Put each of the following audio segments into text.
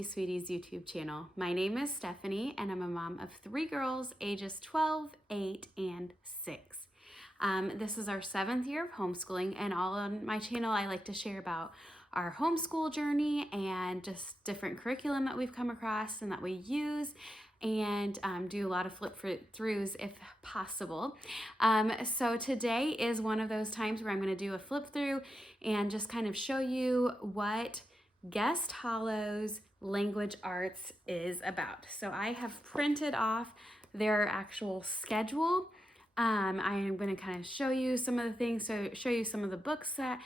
Multi Sweeties YouTube channel. My name is Stephanie and I'm a mom of 3 girls ages 12, 8, and 6. This is our 7th year of homeschooling, and all on my channel I like to share about our homeschool journey and just different curriculum that we've come across and that we use, and do a lot of flip throughs if possible. So today is one of those times where I'm going to do a flip through and just kind of show you what Guest Hollow's Language Arts is about. So I have printed off their actual schedule. I am going to kind of show you some of the things, so show you some of the books that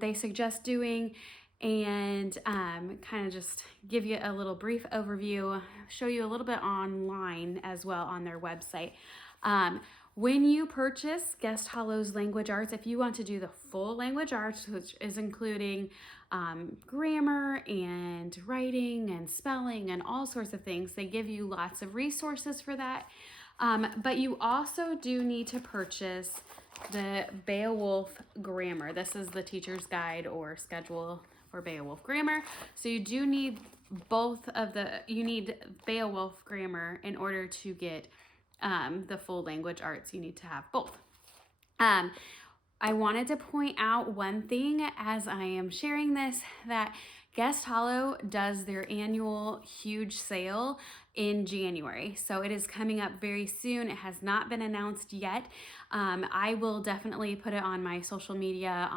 they suggest doing, and kind of just give you a little brief overview, show you a little bit online as well on their website. When you purchase Guest Hollow's Language Arts, if you want to do the full language arts, which is including grammar and writing and spelling and all sorts of things, they give you lots of resources for that. But you also do need to purchase the Beowulf grammar. This is the teacher's guide or schedule for Beowulf grammar. So you do need you need Beowulf grammar in order to get the full language arts. You need to have both. I wanted to point out one thing as I am sharing this, that Guest Hollow does their annual huge sale in January. So it is coming up very soon. It has not been announced yet. I will definitely put it on my social media,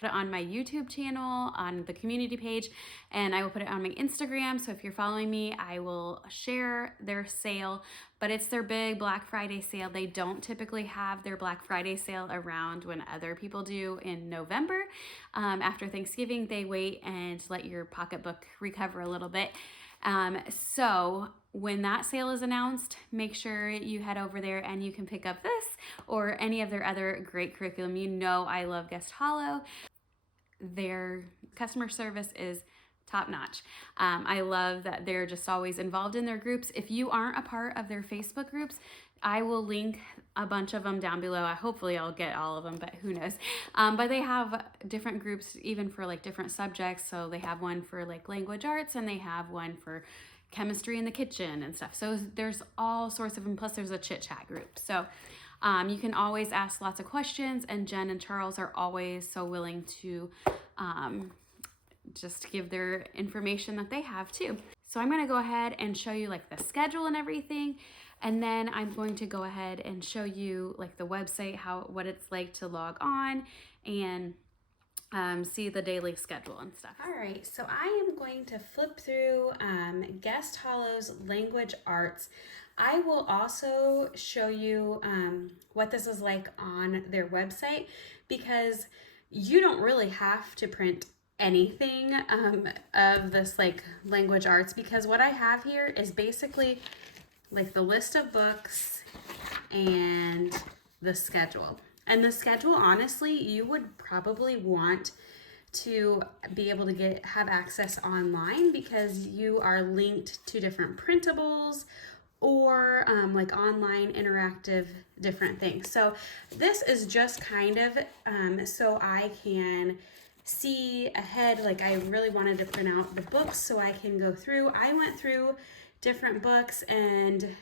put it on my YouTube channel, on the community page, and I will put it on my Instagram. So if you're following me, I will share their sale, but it's their big Black Friday sale. They don't typically have their Black Friday sale around when other people do in November. After Thanksgiving, they wait and let your pocketbook recover a little bit. So when that sale is announced, make sure you head over there and you can pick up this or any of their other great curriculum. You know I love Guest Hollow. Their customer service is top notch. I love that they're just always involved in their groups. If you aren't a part of their Facebook groups, I will link a bunch of them down below. Hopefully I'll get all of them, but who knows. But they have different groups even for like different subjects. So they have one for like language arts, and they have one for chemistry in the kitchen and stuff. So there's all sorts of, and plus there's a chit chat group. So you can always ask lots of questions, and Jen and Charles are always so willing to just give their information that they have too. So I'm going to go ahead and show you like the schedule and everything. And then I'm going to go ahead and show you like the website, what it's like to log on and see the daily schedule and stuff. All right, so I am going to flip through Guest Hollow's Language Arts. I will also show you what this is like on their website, because you don't really have to print anything of this like language arts, because what I have here is basically like the list of books and the schedule. And the schedule, honestly, you would probably want to be able to have access online, because you are linked to different printables or like online interactive different things. So this is just kind of so I can see ahead. Like I really wanted to print out the books so I can go through. I went through different books and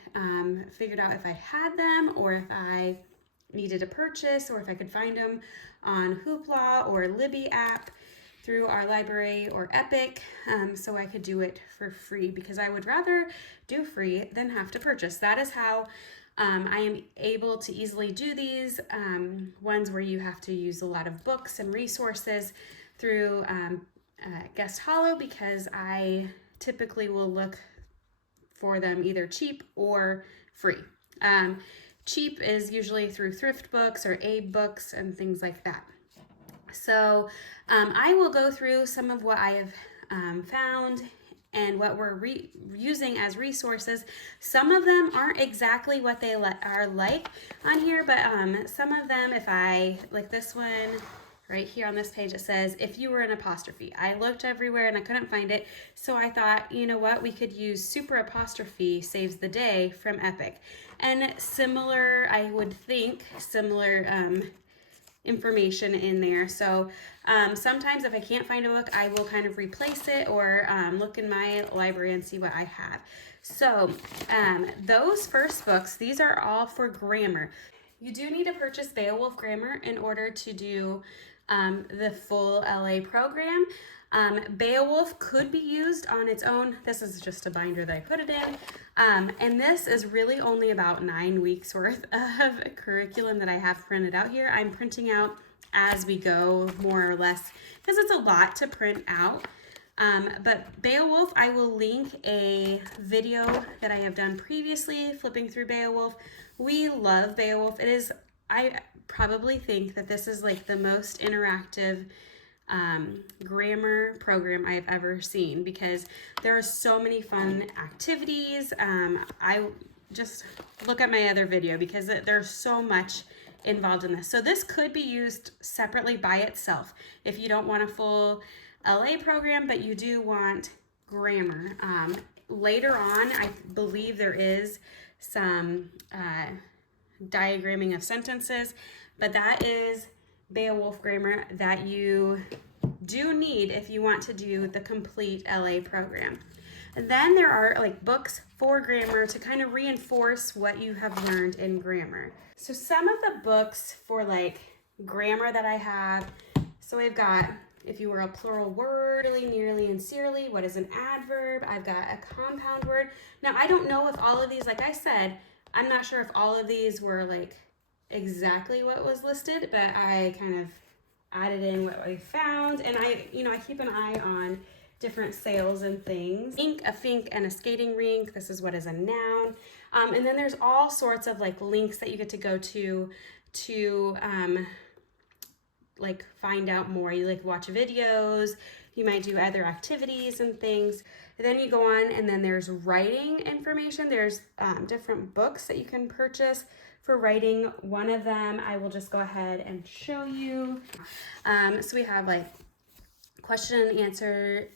figured out if I had them or if I needed to purchase, or if I could find them on Hoopla or Libby app through our library or Epic, so I could do it for free, because I would rather do free than have to purchase. That is how I am able to easily do these ones where you have to use a lot of books and resources through Guest Hollow, because I typically will look for them either cheap or free. Cheap is usually through Thriftbooks or Abe Books and things like that. So I will go through some of what I have found and what we're using as resources. Some of them aren't exactly what they are like on here, but some of them, if I, like this one, right here on this page, it says, if you were an apostrophe. I looked everywhere and I couldn't find it. So I thought, you know what, we could use super apostrophe saves the day from Epic. And similar, I would think, similar information in there. So sometimes if I can't find a book, I will kind of replace it or look in my library and see what I have. So those first books, these are all for grammar. You do need to purchase Beowulf Grammar in order to do the full LA program. Beowulf could be used on its own. This is just a binder that I put it in. And this is really only about 9 weeks worth of curriculum that I have printed out here. I'm printing out as we go, more or less, because it's a lot to print out. But Beowulf, I will link a video that I have done previously, flipping through Beowulf. We love Beowulf. It is, I probably think that this is like the most interactive grammar program I've ever seen, because there are so many fun activities. I just look at my other video because there's so much involved in this. So this could be used separately by itself if you don't want a full LA program, but you do want grammar. Later on, I believe there is some diagramming of sentences, but that is Beowulf grammar that you do need if you want to do the complete LA program. And then there are like books for grammar to kind of reinforce what you have learned in grammar. So some of the books for like grammar that I have, so we've got if you were a plural word, really, nearly, and sincerely, what is an adverb? I've got a compound word. Now I don't know if all of these, like I said, I'm not sure if all of these were like exactly what was listed, but I kind of added in what I found, and I keep an eye on different sales and things. A fink, and a skating rink. This is what is a noun. And then there's all sorts of like links that you get to go to like find out more. You like watch videos, you might do other activities and things. And then you go on, and then there's writing information. There's different books that you can purchase for writing. One of them I will just go ahead and show you. So we have like question and answer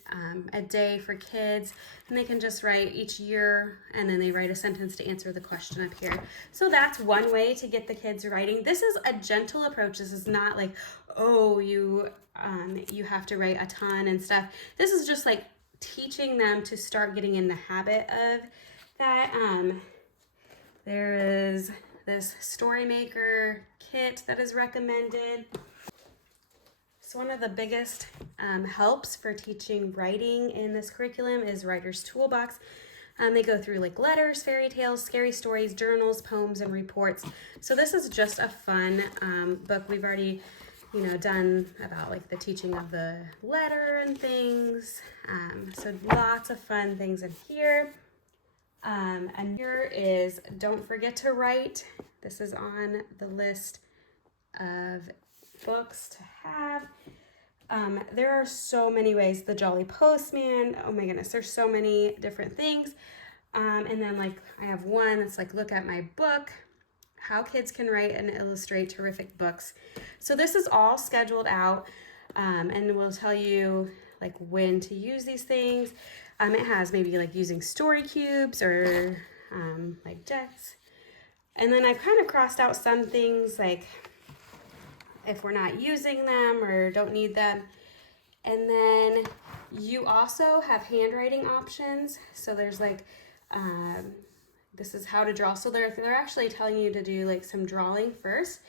a day for kids, and they can just write each year, and then they write a sentence to answer the question up here. So that's one way to get the kids writing. This is a gentle approach. This is not like, oh, you have to write a ton and stuff. This is just like teaching them to start getting in the habit of that. There is this story maker kit that is recommended. So one of the biggest helps for teaching writing in this curriculum is Writer's Toolbox. They go through like letters, fairy tales, scary stories, journals, poems, and reports. So this is just a fun book. We've already, done about like the teaching of the letter and things. So lots of fun things in here. And here is Don't Forget to Write. This is on the list of books to have. There are so many ways. The Jolly Postman. Oh my goodness, there's so many different things. And then like I have one that's like, look at my book, How Kids Can Write and Illustrate Terrific Books. So this is all scheduled out, and we'll tell you like when to use these things. It has maybe like using story cubes or like decks. And then I've kind of crossed out some things like if we're not using them or don't need them. And then you also have handwriting options. So there's like, this is how to draw. So they're actually telling you to do like some drawing first.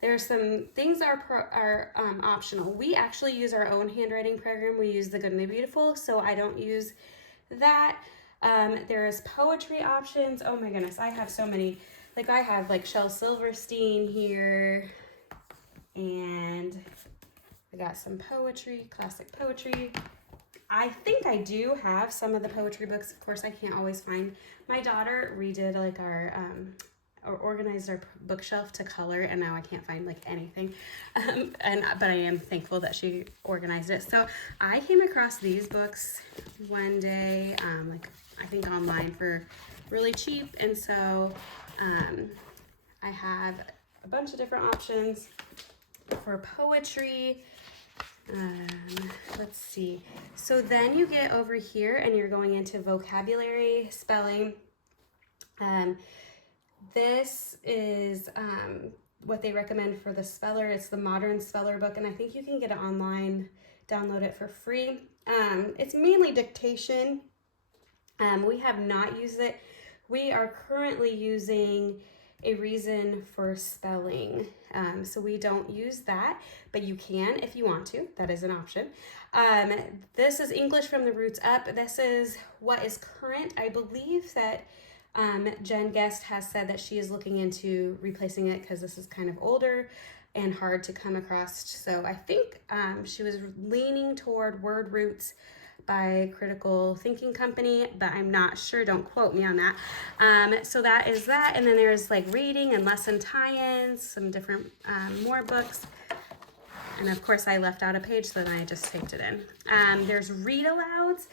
There's some things that are optional. We actually use our own handwriting program. We use the Good and the Beautiful, so I don't use that. There is poetry options. Oh my goodness, I have so many. Like I have like Shel Silverstein here, and I got some poetry, classic poetry. I think I do have some of the poetry books. Of course, I can't always find. My daughter redid like our or organized our bookshelf to color, and now I can't find like anything. But I am thankful that she organized it. So I came across these books one day, like I think online for really cheap, and so I have a bunch of different options for poetry. Let's see. So then you get over here and you're going into vocabulary, spelling. This is what they recommend for the speller. It's the Modern Speller book, and I think you can get it online, download it for free. It's mainly dictation. We have not used it. We are currently using A Reason for Spelling. So we don't use that, but you can if you want to. That is an option. This is English from the Roots Up. This is what is current. I believe that Jen Guest has said that she is looking into replacing it because this is kind of older and hard to come across. So I think she was leaning toward Word Roots by Critical Thinking Company, but I'm not sure. Don't quote me on that. So that is that. And then there's like reading and lesson tie-ins, some different more books. And of course I left out a page, so then I just typed it in. There's read alouds.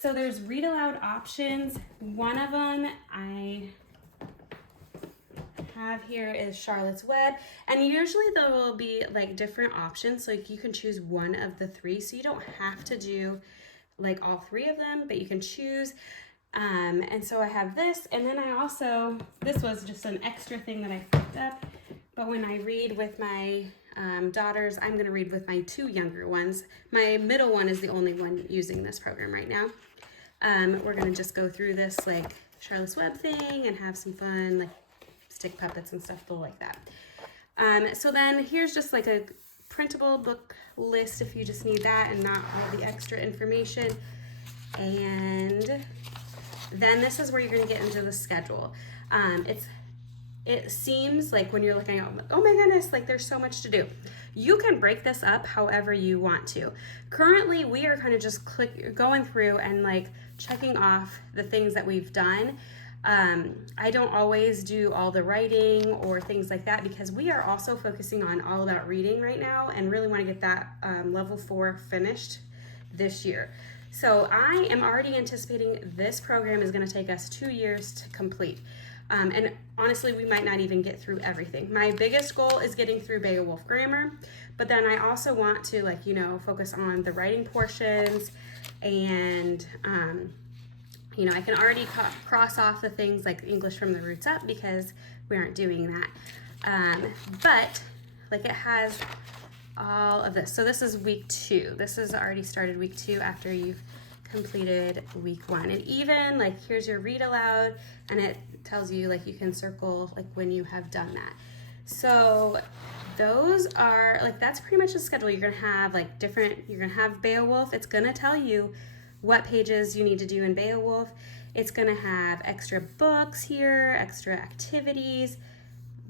So there's read aloud options. One of them I have here is Charlotte's Web, and usually there will be like different options, so you can choose one of the three, so you don't have to do like all three of them, but you can choose. And so I have this, and then I also, this was just an extra thing that I picked up, but when I read with my daughters, I'm going to read with my two younger ones. My middle one is the only one using this program right now. We're going to just go through this like Charlotte's Web thing and have some fun, like stick puppets and stuff like that. So then here's just like a printable book list if you just need that and not all the extra information. And then this is where you're going to get into the schedule. It seems like when you're looking at, oh my goodness, like there's so much to do. You can break this up however you want to. Currently, we are kind of just going through and like checking off the things that we've done. I don't always do all the writing or things like that because we are also focusing on all about reading right now and really want to get that level 4 finished this year. So I am already anticipating this program is going to take us 2 years to complete. And honestly, we might not even get through everything. My biggest goal is getting through Beowulf grammar, but then I also want to focus on the writing portions and, I can already cross off the things like English from the Roots Up because we aren't doing that. But like it has all of this. So this is week 2. This has already started week 2 after you've completed week 1. And even like here's your read aloud, and it tells you like you can circle like when you have done that. So those are like, that's pretty much the schedule. You're gonna have like you're gonna have Beowulf. It's gonna tell you what pages you need to do in Beowulf. It's gonna have extra books here, extra activities,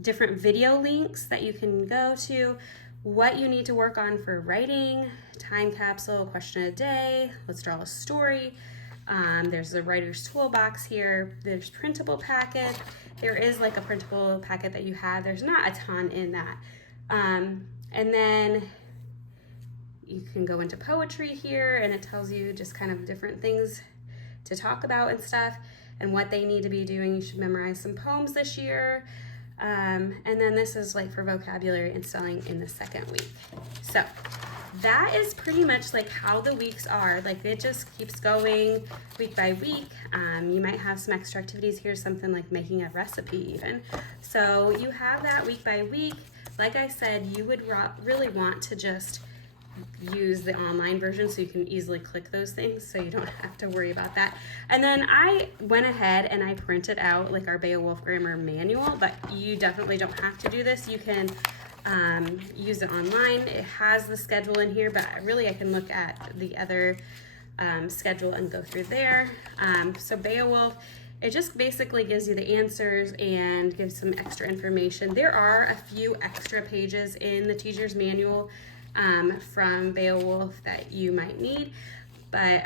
different video links that you can go to, what you need to work on for writing, time capsule, question a day, let's draw a story. There's a writer's toolbox here. There's printable packet. There is like a printable packet that you have. There's not a ton in that. And then you can go into poetry here, and it tells you just kind of different things to talk about and stuff and what they need to be doing. You should memorize some poems this year. And then this is like for vocabulary and spelling in the second week. So that is pretty much like how the weeks are. Like it just keeps going week by week. You might have some extra activities here, something like making a recipe even. So you have that week by week. Like I said, you would really want to just use the online version so you can easily click those things so you don't have to worry about that. And then I went ahead and I printed out like our Beowulf grammar manual, but you definitely don't have to do this. You can use it online. It has the schedule in here, but really I can look at the other schedule and go through there. So Beowulf, it just basically gives you the answers and gives some extra information. There are a few extra pages in the teacher's manual from Beowulf that you might need, but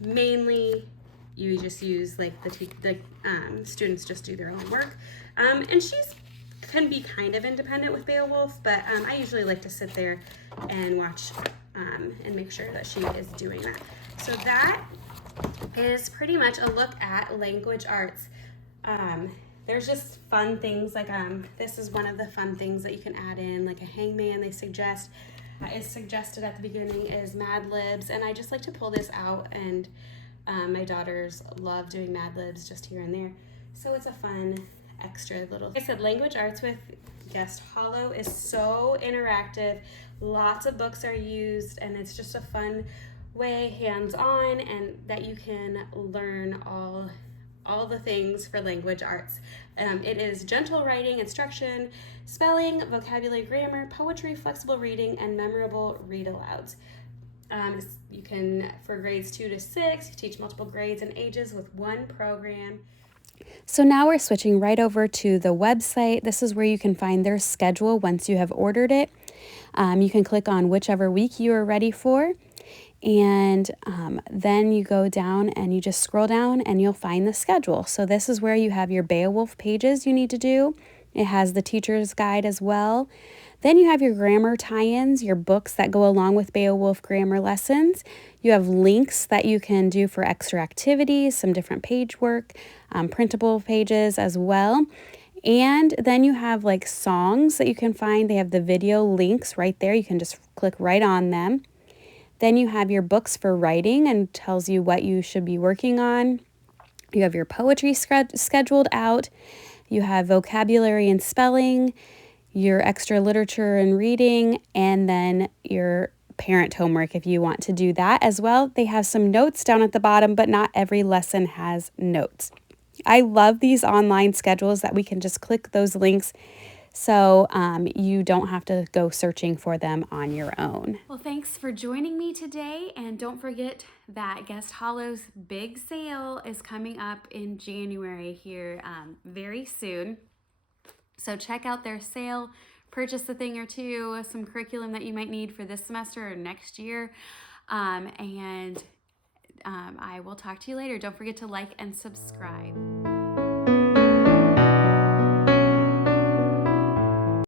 mainly you just use like the students just do their own work, and she's can be kind of independent with Beowulf, but I usually like to sit there and watch and make sure that she is doing that. So that is pretty much a look at language arts. There's just fun things like this is one of the fun things that you can add in, like a hangman they suggest. Is suggested at the beginning is Mad Libs, and I just like to pull this out, and my daughters love doing Mad Libs just here and there. So it's a fun extra little, like I said, language arts with Guest Hollow is so interactive. Lots of books are used, and it's just a fun way, hands-on, and that you can learn all the things for language arts. It is gentle writing, instruction, spelling, vocabulary, grammar, poetry, flexible reading, and memorable read-alouds. You can, for grades 2 to 6, you teach multiple grades and ages with one program. So now we're switching right over to the website. This is where you can find their schedule once you have ordered it. You can click on whichever week you are ready for. And then you go down and you just scroll down and you'll find the schedule. So this is where you have your Beowulf pages you need to do. It has the teacher's guide as well. Then you have your grammar tie-ins, your books that go along with Beowulf grammar lessons. You have links that you can do for extra activities, some different page work, printable pages as well. And then you have like songs that you can find. They have the video links right there. You can just click right on them. Then you have your books for writing and tells you what you should be working on. You have your poetry scheduled out. You have vocabulary and spelling, your extra literature and reading, and then your parent homework if you want to do that as well. They have some notes down at the bottom, but not every lesson has notes. I love these online schedules that we can just click those links so you don't have to go searching for them on your own. Well, thanks for joining me today, and don't forget that Guest Hollow's big sale is coming up in January here very soon. So check out their sale, purchase a thing or two, some curriculum that you might need for this semester or next year, and I will talk to you later. Don't forget to like and subscribe.